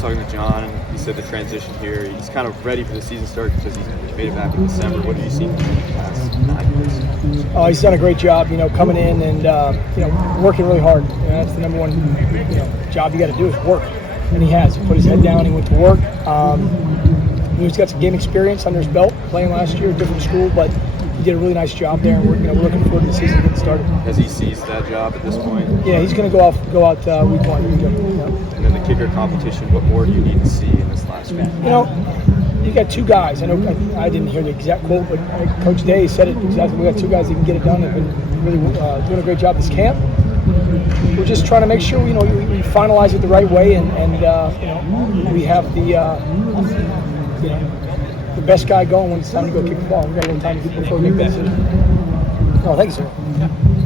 was talking to John, and he said the transition here, he's kind of ready for the season start because he made it back in December. What have you seen from him in the past 9 years? He's done a great job, coming in and, working really hard. That's the number one, job you got to do is work. And he has. He put his head down, he went to work. He's got some game experience under his belt, playing last year at a different school, but he did a really nice job there, and we're looking forward to the season getting started. Has he seized that job at this point? Yeah, he's going to go out week 1. And then the kicker competition, what more do you need to see in this last game? You got 2 guys. I know I didn't hear the exact quote, but Coach Day said it exactly. We got 2 guys that can get it done. They've been really doing a great job this camp. We're just trying to make sure we finalize it the right way, and we have the best guy going when it's time to go kick the ball. We've got a little time to before we make that decision. Oh, thank you, sir.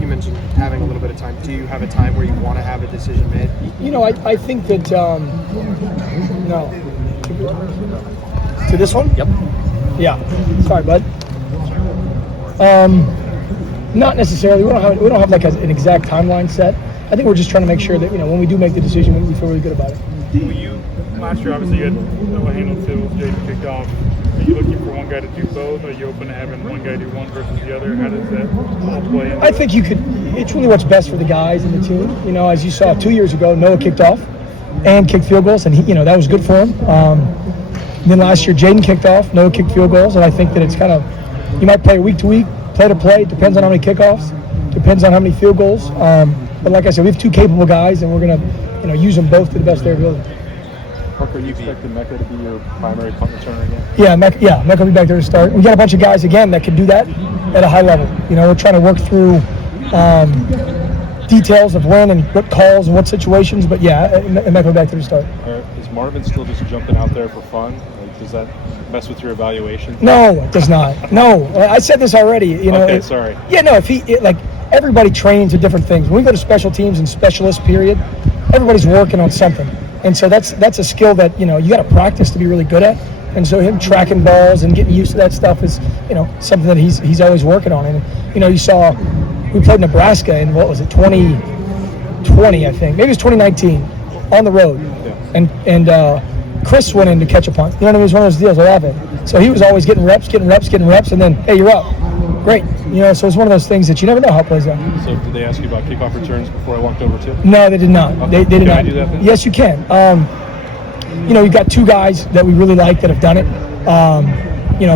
You mentioned having a little bit of time. Do you have a time where you want to have a decision made? I think that no. To this one? Yep. Yeah. Sorry, bud. Not necessarily. We don't have like an exact timeline set. I think we're just trying to make sure that when we do make the decision, we feel really good about it. Last year, obviously, you had Noah handle too. Jaden kicked off. Are you looking for one guy to do both? Are you open to having one guy do one versus the other? How does that all play into I think you could. It's really what's best for the guys and the team. As you saw 2 years ago, Noah kicked off and kicked field goals, and that was good for him. Then last year, Jaden kicked off, Noah kicked field goals, and I think that it's kind of you might play week to week, play to play. Depends on how many kickoffs, depends on how many field goals. But like I said, we have 2 capable guys, and we're gonna use them both to the best of their ability. Parker, you expecting Mecca to be your primary punt returner again? Yeah, Mecca will be back there to start. We got a bunch of guys again that can do that at a high level. We're trying to work through details of when and what calls and what situations, but yeah, Mecca will be back there to start. Is Marvin still just jumping out there for fun? Does that mess with your evaluation? No, it does not. No, I said this already. Okay, sorry. Yeah, no. If everybody trains at different things. When we go to special teams and specialist period, everybody's working on something. And so that's a skill that you got to practice to be really good at. And so him tracking balls and getting used to that stuff is something that he's always working on. And you saw we played Nebraska in 2020, I think, maybe it was 2019, on the road, and Chris went in to catch a punt. It was one of those deals I love it. So he was always getting reps, and then hey, you're up. Great. So it's one of those things that you never know how it plays out. So did they ask you about kickoff returns before I walked over too? No, they did not. Okay. They did not. Can I do that then? Yes, you can. You've got 2 guys that we really like that have done it.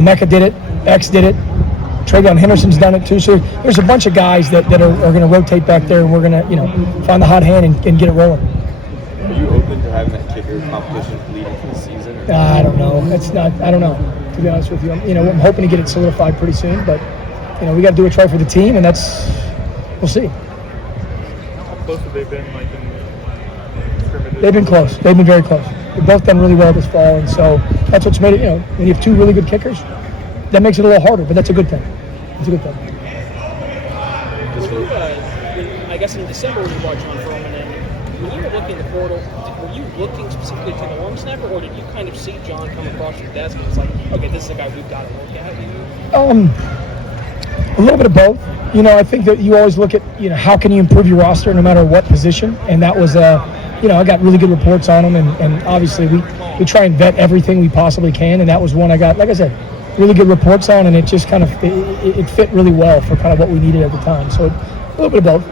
Mecca did it. X did it. Travion Henderson's done it too. So there's a bunch of guys that are going to rotate back there, and we're going to find the hot hand and get it rolling. Are you open to having that kicker competition leading into the season? I don't know. I don't know, to be honest with you. I'm hoping to get it solidified pretty soon, but we got to do what's right for the team, and we'll see. How close have they been, in scrimmages? They've been close. They've been very close. They've both done really well this fall, and so that's what's made it. When you have 2 really good kickers, that makes it a little harder, but that's a good thing. It's a good thing. I guess in December when you brought John Furman in, when you were looking in the portal, were you looking specifically to the long snapper, or did you kind of see John come across your desk and it's like, okay, this is a guy we've got to look at? A little bit of both. I think that you always look at, how can you improve your roster no matter what position, and that was I got really good reports on him, and obviously we try and vet everything we possibly can, and that was one I got, like I said, really good reports on, and it just kind of it fit really well for kind of what we needed at the time. So a little bit of both.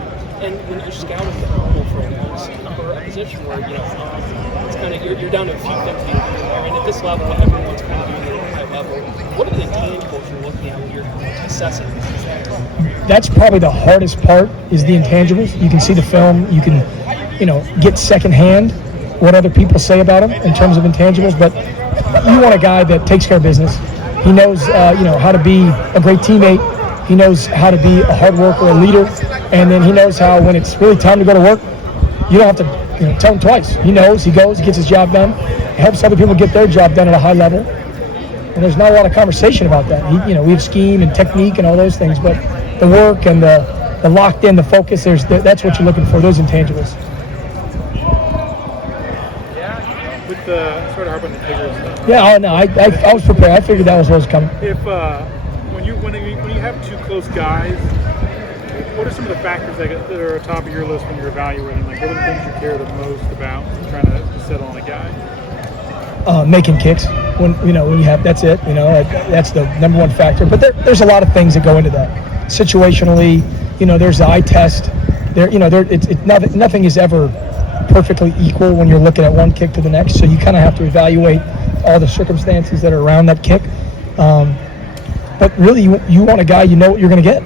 And when you scouted the portal for a long snapper, a position where it's kind of you're down to a few things here, and at this level, everyone's kind of doing it at a high level. What are the intangibles you're looking at when you're assessing this? That's probably the hardest part is the intangibles. You can see the film, you can get secondhand what other people say about him in terms of intangibles, but you want a guy that takes care of business. He knows, how to be a great teammate. He knows how to be a hard worker, a leader, and then he knows how when it's really time to go to work, you don't have to tell him twice. He knows, he goes, he gets his job done, helps other people get their job done at a high level, and there's not a lot of conversation about that. We have scheme and technique and all those things, but the work and the locked in, the focus, that's what you're looking for, those intangibles. With the sort of harp on the kickers. Yeah, no, I was prepared. I figured that was what was coming. If when you have 2 close guys, what are some of the factors that are top of your list when you're evaluating? Like, what are the things you care the most about trying to settle on a guy? making kicks. When you have, that's it. That's the number one factor. But there's a lot of things that go into that. Situationally, there's the eye test. Nothing is ever perfectly equal when you're looking at one kick to the next. So you kind of have to evaluate all the circumstances that are around that kick. But really, you want a guy you know what you're going to get.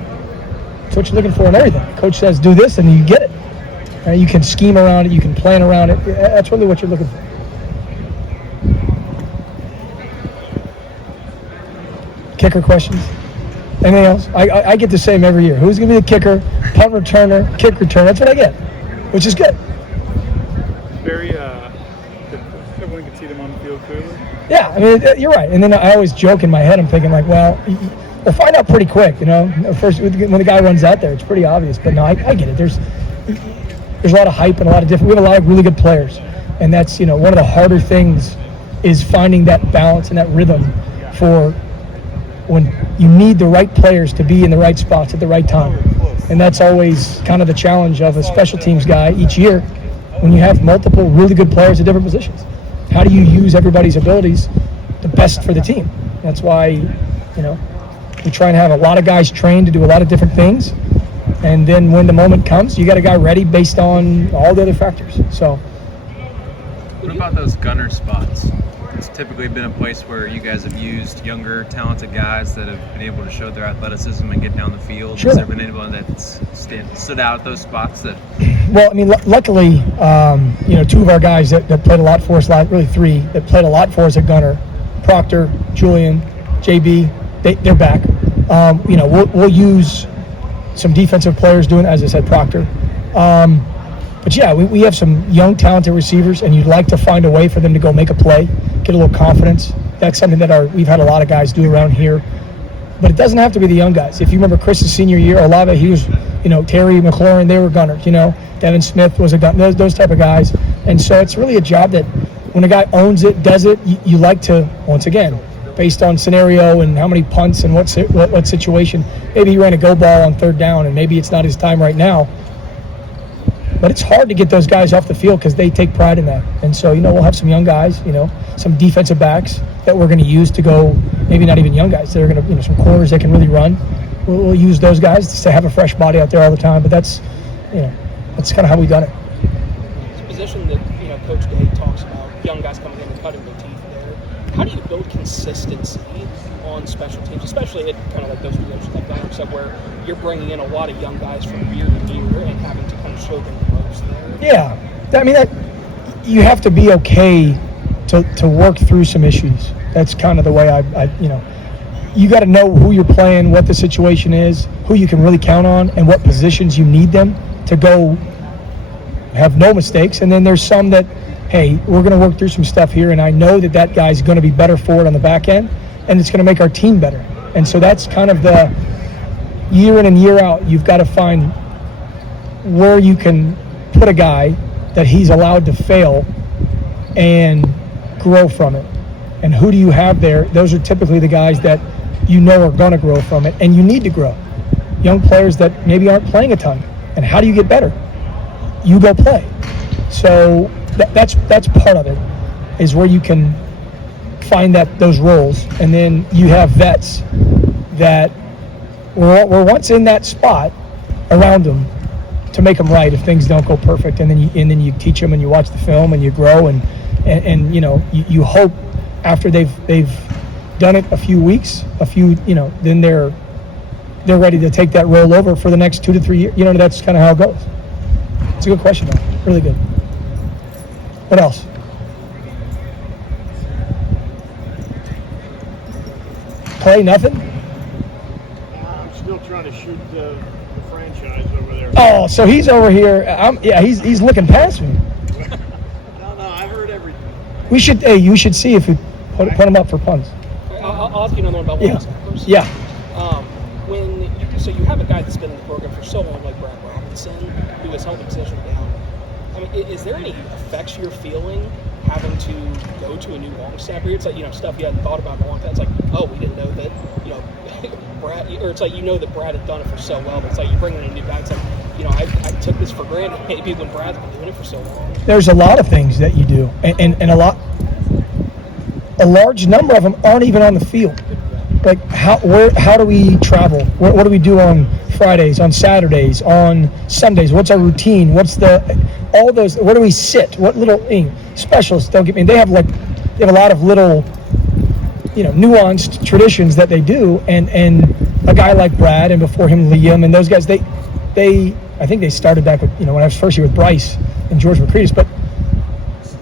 That's what you're looking for in everything. Coach says do this, and you get it. You can scheme around it. You can plan around it. That's really what you're looking for. Kicker questions? Anything else? I get the same every year. Who's going to be the kicker, punt returner, kick returner? That's what I get, which is good. Very, everyone can see them on the field clearly. Yeah, I mean, you're right. And then I always joke in my head, I'm thinking like, well, we'll find out pretty quick, First, when the guy runs out there, it's pretty obvious. But no, I get it. There's a lot of hype and a lot of different. We have a lot of really good players, and that's one of the harder things is finding that balance and that rhythm for when you need the right players to be in the right spots at the right time. And that's always kind of the challenge of a special teams guy each year when you have multiple really good players at different positions. How do you use everybody's abilities the best for the team? That's why, we try and have a lot of guys trained to do a lot of different things. And then when the moment comes, you got a guy ready based on all the other factors. So, what about those gunner spots? It's typically been a place where you guys have used younger, talented guys that have been able to show their athleticism and get down the field. Sure. Has there been anyone that's stood out at those spots? Well, I mean, luckily, two of our guys that played a lot for us, really three, that played a lot for us at gunner, Proctor, Julian, JB, they're back. We'll use some defensive players doing, as I said, Proctor. But yeah, we have some young, talented receivers, and you'd like to find a way for them to go make a play, get a little confidence. That's something that we've had a lot of guys do around here. But it doesn't have to be the young guys. If you remember Chris's senior year, Olave, he was, Terry McLaurin, they were gunners. Devin Smith was a gunner, those type of guys. And so it's really a job that when a guy owns it, does it, you like to, once again, based on scenario and how many punts and what situation, maybe he ran a go ball on third down and maybe it's not his time right now. But it's hard to get those guys off the field because they take pride in that. And so, we'll have some young guys, some defensive backs that we're going to use to go, maybe not even young guys, that are going to, some corners that can really run. We'll use those guys to have a fresh body out there all the time. But that's kind of how we've done it. It's a position that, Coach Day talks about, young guys coming in and cutting their teeth there. How do you build consistency on special teams, especially at kind of like those positions like that, except where you're bringing in a lot of young guys from year to year and having to kind of show them the ropes there? Yeah, I mean, you have to be okay to work through some issues. That's kind of the way you got to know who you're playing, what the situation is, who you can really count on, and what positions you need them to go have no mistakes. And then there's some that, hey, we're going to work through some stuff here, and I know that guy's going to be better for it on the back end, and it's going to make our team better. And so that's kind of the year in and year out, you've got to find where you can put a guy that he's allowed to fail and grow from it. And who do you have there? Those are typically the guys that are going to grow from it, and you need to grow. Young players that maybe aren't playing a ton. And how do you get better? You go play. So that's part of it, is where you can find those roles. And then you have vets that were once in that spot around them to make them right if things don't go perfect. And then you teach them and you watch the film and you grow and you hope after they've done it a few weeks, then they're ready to take that role over for the next 2 to 3 years. That's kind of how it goes. It's a good question, though. Really good. What else? Clay, nothing? I'm still trying to shoot the franchise over there. Oh, so he's over here. He's looking past me. No, I heard everything. You should see if we put him up for punts. I'll ask you another one about Yeah. Wilson first. Yeah. So you have a guy that's been in the program for so long, like Brad Robinson, who has held the position down. I mean, is there any effects you're feeling having to go to a new long snapper? It's like, stuff you hadn't thought about in a long time. It's like, oh, we didn't know that, Brad, or it's like, that Brad had done it for so well, but it's like you bring in a new guy, it's like, I took this for granted maybe when Brad's been doing it for so long. There's a lot of things that you do, and a lot. a large number of them aren't even on the field. Like how do we travel? What do we do on Fridays, on Saturdays, on Sundays? What's our routine? All those? Where do we sit? What little specialists? Don't get me. They have a lot of little, nuanced traditions that they do. And a guy like Brad, and before him Liam, and those guys, they I think they started back with when I was first year with Bryce and George McCreadis, but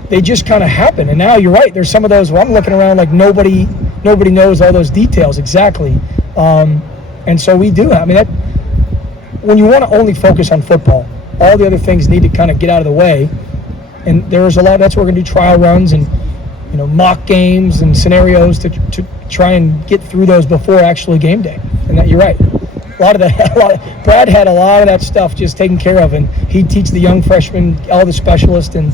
they just kind of happen. And now you're right. There's some of those where I'm looking around like nobody knows all those details exactly. And so we do. I mean, when you want to only focus on football, all the other things need to kind of get out of the way. And there's a lot. That's where we're going to do trial runs and mock games and scenarios to try and get through those before actually game day. And that you're right. Brad had a lot of that stuff just taken care of, and he'd teach the young freshmen all the specialists. And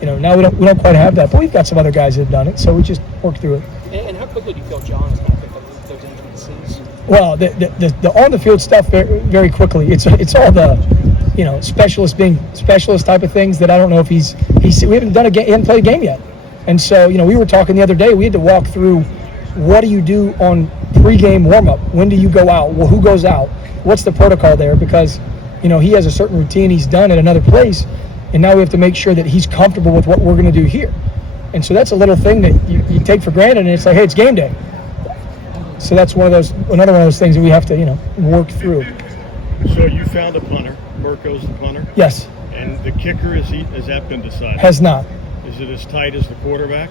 now we don't quite have that, but we've got some other guys that have done it, so we just work through it. And how quickly do you feel John is going to pick up those injuries? Well, the on the field stuff very, very quickly. It's all the specialist being specialist type of things that I don't know if he's we haven't done a game, he hasn't played a game yet, and so we were talking the other day. We had to walk through what do you do on pregame warm up? When do you go out? Well, who goes out? What's the protocol there? Because he has a certain routine he's done at another place, and now we have to make sure that he's comfortable with what we're going to do here. And so that's a little thing that you take for granted, and it's like, hey, it's game day. So that's another one of those things that we have to work through. So you found a punter. Mirko's the punter. Yes. And the kicker has that been decided? Has not. Is it as tight as the quarterback?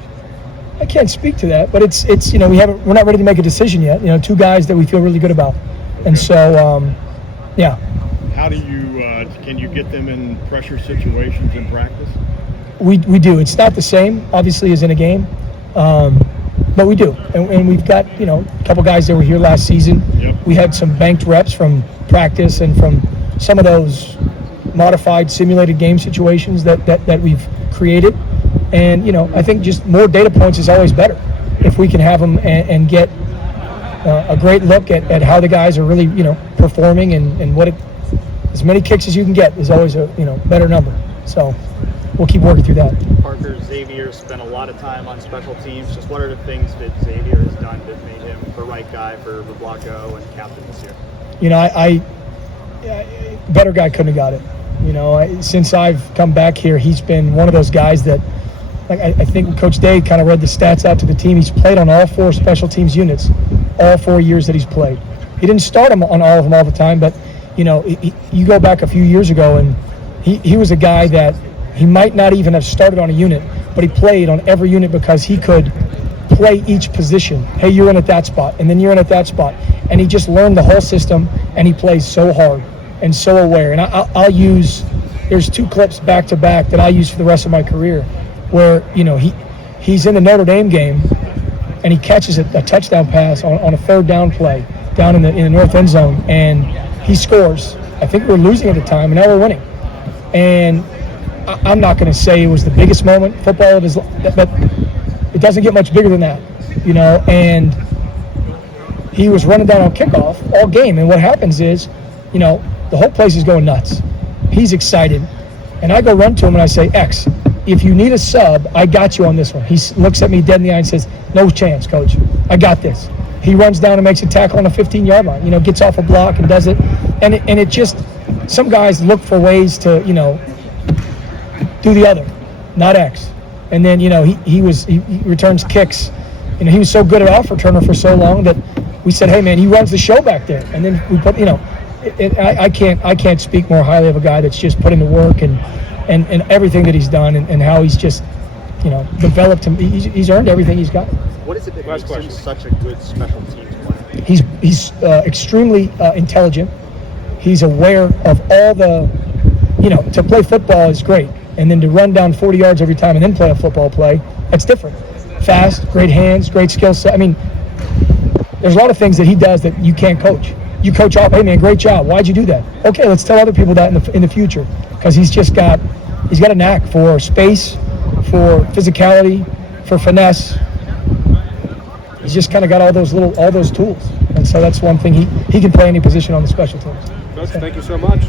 I can't speak to that, but it's we're not ready to make a decision yet. Two guys that we feel really good about, okay. And so yeah. How do you can you get them in pressure situations in practice? We do. It's not the same, obviously, as in a game, but we do. And we've got a couple guys that were here last season. Yep. We had some banked reps from practice and from some of those modified simulated game situations that we've created. And I think just more data points is always better if we can have them and get a great look at how the guys are really performing and as many kicks as you can get is always a better number. So we'll keep working through that. Parker, Xavier spent a lot of time on special teams. Just what are the things that Xavier has done that made him the right guy for Blanco and captain this year? I better guy couldn't have got it. Since I've come back here, he's been one of those guys that, I think Coach Day kind of read the stats out to the team. He's played on all 4 special teams units, all 4 years that he's played. He didn't start him on all of them all the time, but you go back a few years ago, and he was a guy that he might not even have started on a unit, but he played on every unit because he could play each position. Hey, you're in at that spot, and then you're in at that spot. And he just learned the whole system, and he plays so hard and so aware. And I'll use, there's 2 clips back to back that I use for the rest of my career where, he's in the Notre Dame game, and he catches a touchdown pass on a 3rd down play down in the north end zone, and he scores. I think we were losing at the time, and now we're winning. And I'm not going to say it was the biggest moment football of his life, but it doesn't get much bigger than that, and he was running down on kickoff all game. And what happens is, the whole place is going nuts. He's excited. And I go run to him and I say, X, if you need a sub, I got you on this one. He looks at me dead in the eye and says, no chance, coach. I got this. He runs down and makes a tackle on the 15-yard line, gets off a block and does it. And it just, some guys look for ways to, do the other, not X. And then, he returns kicks. He was so good at off returner for so long that we said, hey man, he runs the show back there. And then we put, I can't speak more highly of a guy that's just put in the work and everything that he's done and how he's just, developed him. He's earned everything he's got. What is it that makes him such a good special teams player? He's extremely intelligent. He's aware of all the, to play football is great. And then to run down 40 yards every time and then play a football play, that's different. Fast, great hands, great skill set. I mean, there's a lot of things that he does that you can't coach. You coach off, hey man, great job. Why'd you do that? Okay, let's tell other people that in the future, because he's got a knack for space, for physicality, for finesse. He's just kind of got all those tools, and so that's one thing he can play any position on the special teams. Coach, thank you so much.